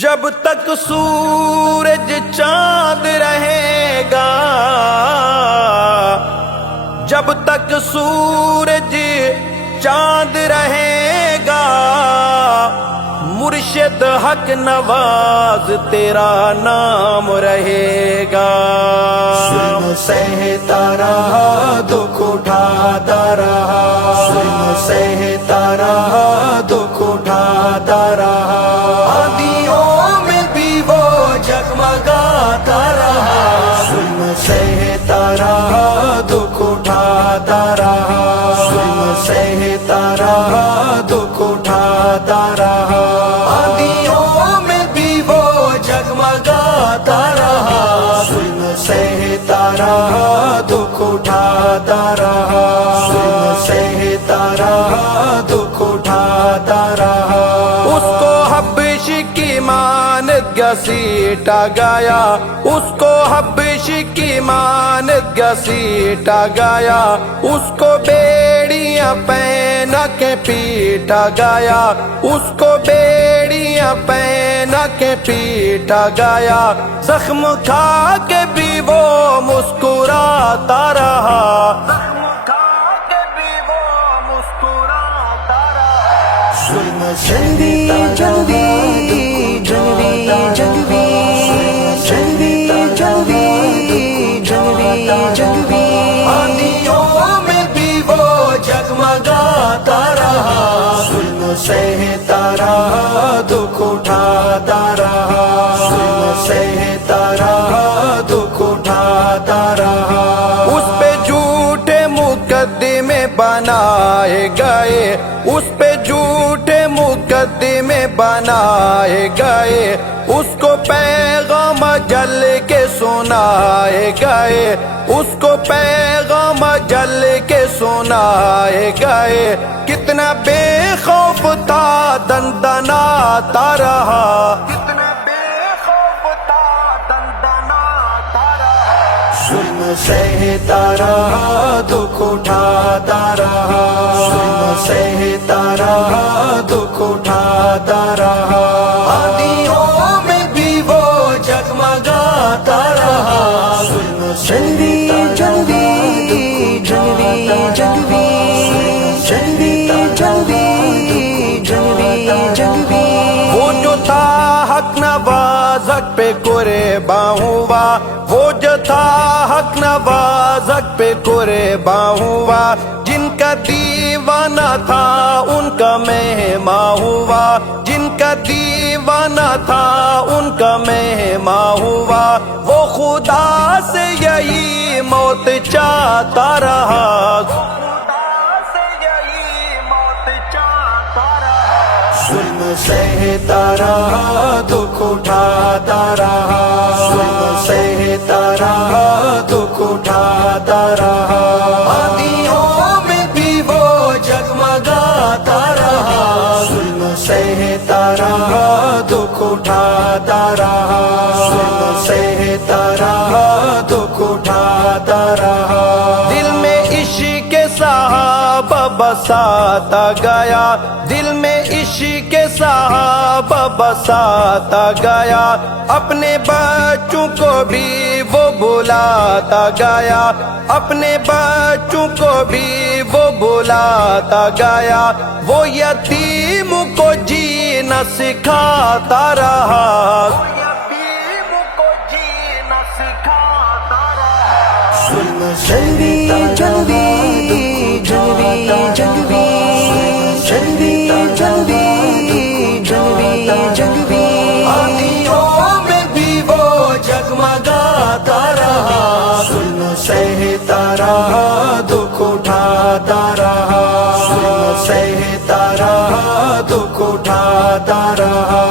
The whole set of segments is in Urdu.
جب تک سورج چاند رہے گا، جب تک سورج چاند رہے گا، مرشد حق نواز تیرا نام رہے گا۔ ظلم سہتا رہا، دکھ اٹھاتا رہا، ظلم سہتا رہا، دکھ اٹھاتا رہا، آندھیوں میں بھی وہ جگمگاتا رہا، ظلم سہتا رہا، دکھ اٹھاتا رہا، ظلم سہتا رہا، دکھ اٹھاتا رہا، آندھیوں میں بھی وہ جگمگاتا رہا، ظلم سہتا رہا، دکھ اٹھاتا رہا، ظلم سہتا رہا، دکھ اٹھاتا رہا۔ اس کو حبش کی مانت گھسیٹا گیا، اس کو حبش کی مانت گھسیٹا گیا، اس کو بیڑیاں پہنا کے پیٹا گیا، اس کو بیڑیاں پہنا کے پیٹا گیا، زخم کھا کے بھی وہ مسکراتا رہا، زخم کھا کے بھی وہ مسکراتا رہا۔ ظلم جنگی جنگی جنگی جنگی جنگی جنگی جنگی جنگی آندھیوں میں بھی وہ جگمگاتا رہا، ظلم سہتا رہا، دکھ اٹھاتا رہا، ظلم سہتا رہا، دکھ اٹھاتا رہا۔ اس پہ جھوٹے مقدمے بنائے گئے، اس پہ جھوٹے مقدمے بنائے گئے، اس کو پیغام جل کے سنائے گئے، اس کو پیغام جل کے سنائے گئے، کتنا بے خوف تھا دندناتا رہا، کتنا بے خوف تھا دندناتا رہا۔ ظلم سہتا رہا، دکھ اٹھاتا رہا، ظلم سہتا رہا، دکھ اٹھاتا رہا، آندھیوں میں بھی وہ جگمگاتا رہا، ظلم جنگی جنگی جنگی جنگی جنگی جنگی جنگی جنگی وہ جو تھا حق نواز حق پہ قرباں ہوا، وہ جو تھا حق نواز حق پہ قرباں ہوا، جن کا دیوانہ تھا ان کا مہماں ہوا، جن کا دیوانہ تھا ان کا مہماں ہوا، وہ خدا سے یہی موت چاہتا رہا، ظلم سہتا رہا، دکھ اٹھاتا رہا، ظلم سہتا رہا، دکھ اٹھاتا رہا، آندھیوں میں بھی وہ جگمگاتا رہا، ظلم سہتا رہا، دکھ اٹھاتا رہا، ظلم سہتا رہا، دکھ اٹھاتا رہا۔ دل میں عشق صحابہ بساتا گیا، دل میں عشق صحابہ بساتا گیا، اپنے بچوں کو بھی وہ بلاتا گیا، اپنے بچوں کو بھی وہ بلاتا گیا، وہ یتیم کو جینا سکھاتا رہا، یتیم کو جینا سکھاتا رہا۔ ظلم جنگی جنگی جنگی جنگی جنگی جنگی جنگی جنگی آندھیوں میں بھی وہ جگمگاتا رہا، ظلم سہتا رہا، دکھ اٹھاتا رہا، ظلم سہتا رہا، دکھ اٹھاتا رہا۔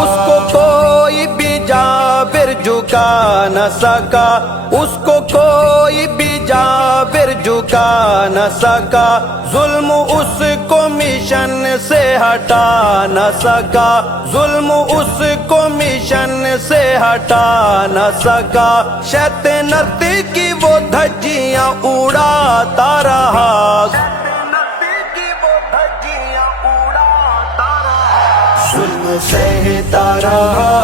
اس کو کوئی بھی جابر جھکا نہ سکا، اس کو کوئی بھی جابر جھکا نہ سکا، ظلم اس کو مشن سے ہٹا نہ سکا، ظلم اس کو مشن سے ہٹا نہ سکا، شیطنت کی وہ دھجیاں اڑاتا رہا، ظلم سہتا رہا،